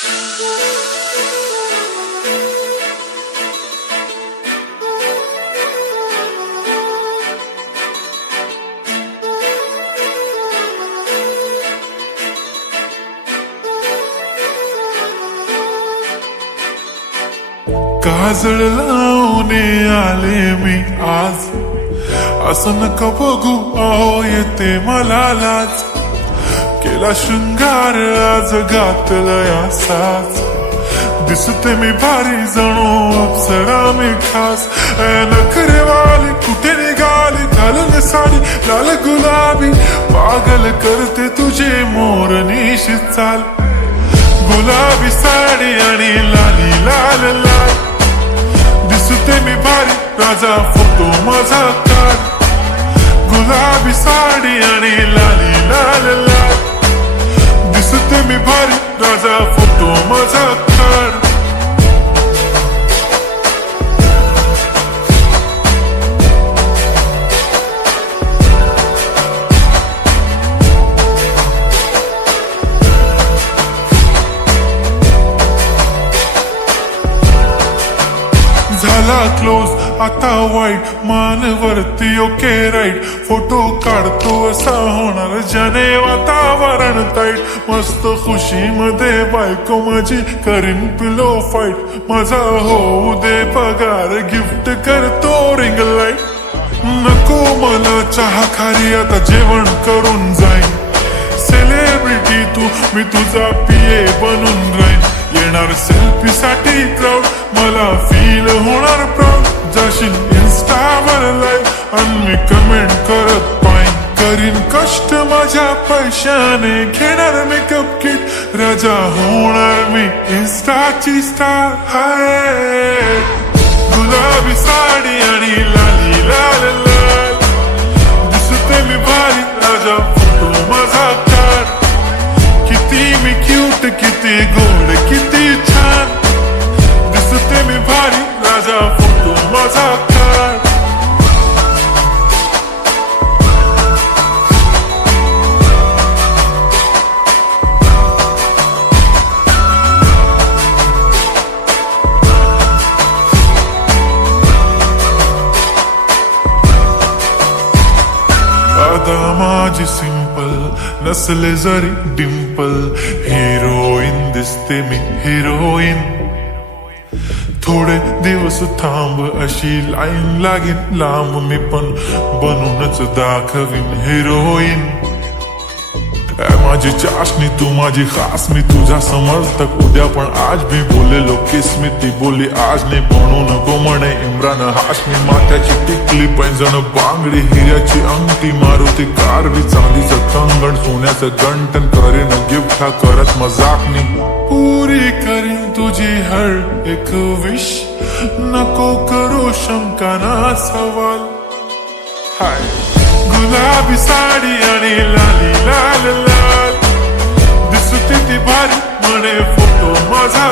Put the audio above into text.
काजळ लावणे आले मी आज, असं नका बघू अहो येते मला लाज. केला शृंगार आज घातलाय असाच, दिसते मी भारी जणू अप्सरा मी खास. नखरेवाली कुठे निघाली घालून साडी लाल गुलाबी, पागल करते तुझे मोर निशित चाल. गुलाबी साडी आणि लाली लाल लाल, दिसते मी भारी राजा फोटो माझा काढ. गुलाबी साडी आणि लाली लाल लाल, दिसते मी भारी राजा फोटो माझा काढ. झाला क्लोज आता वाईट, मान वरती ओके राईट. फोटो काढतो असा होणार ज्याने वातावरण ताईट. मस्त खुशी मध्ये बायको माझी करीन पिलो फाईट. माझा होऊ दे पगार गिफ्ट करतो रिंग लाईट. नको मला चहा खारी आता जेवण करून जाईन. सेलिब्रिटी तू मी तुझा पिये बनून राहीन. येणार सेल्फी साठी क्राऊड मला फील होणार प्राऊड. जाशील इन्स्टावर लाईव्ह आणि मी कमेंट करत पाईन. करीन कष्ट माझ्या पैशाने घेणार मेकअप किट. राजा होणार मी इन्स्टाची स्टार. हाय गुलाबी साडी आणि लाली लाल लाल, दिसते मी भारी राजा फोटो माझा काढ. किती मी क्यूट किती गोड किती छान, दिसते मी भारी राजा फोटो माझा काढ. आता माझी सिंपल नसले जरी डिंपल, हिरोईन दिसते मी हिरोईन. थोडे दिवस थांब अशी लाईन लागेल लांब, मी पण बनूनच दाखवीन हिरोईन. माझी चाशनी तू माझी खास, मी तुझा समर्थक उद्या पण आज भी बोलेलो किस्मी. ती बोली आज नाही बनू नको म्हणे इम्रान हाशमी. माथ्याची टिकली पैंजण बांगडी हिऱ्याची अंगठी, मारुती कारवी चांदीचं कंगण सोन्याचं गंटन. करीन गिफ्ट हा करत मजाकनी, पुरी करीन तुझी हर एक विश. नको करू शंका ना सवाल. हाय गुलाबी साडी आणि लाली लाल लाल, दिसते ती भारी म्हणे फोटो माझा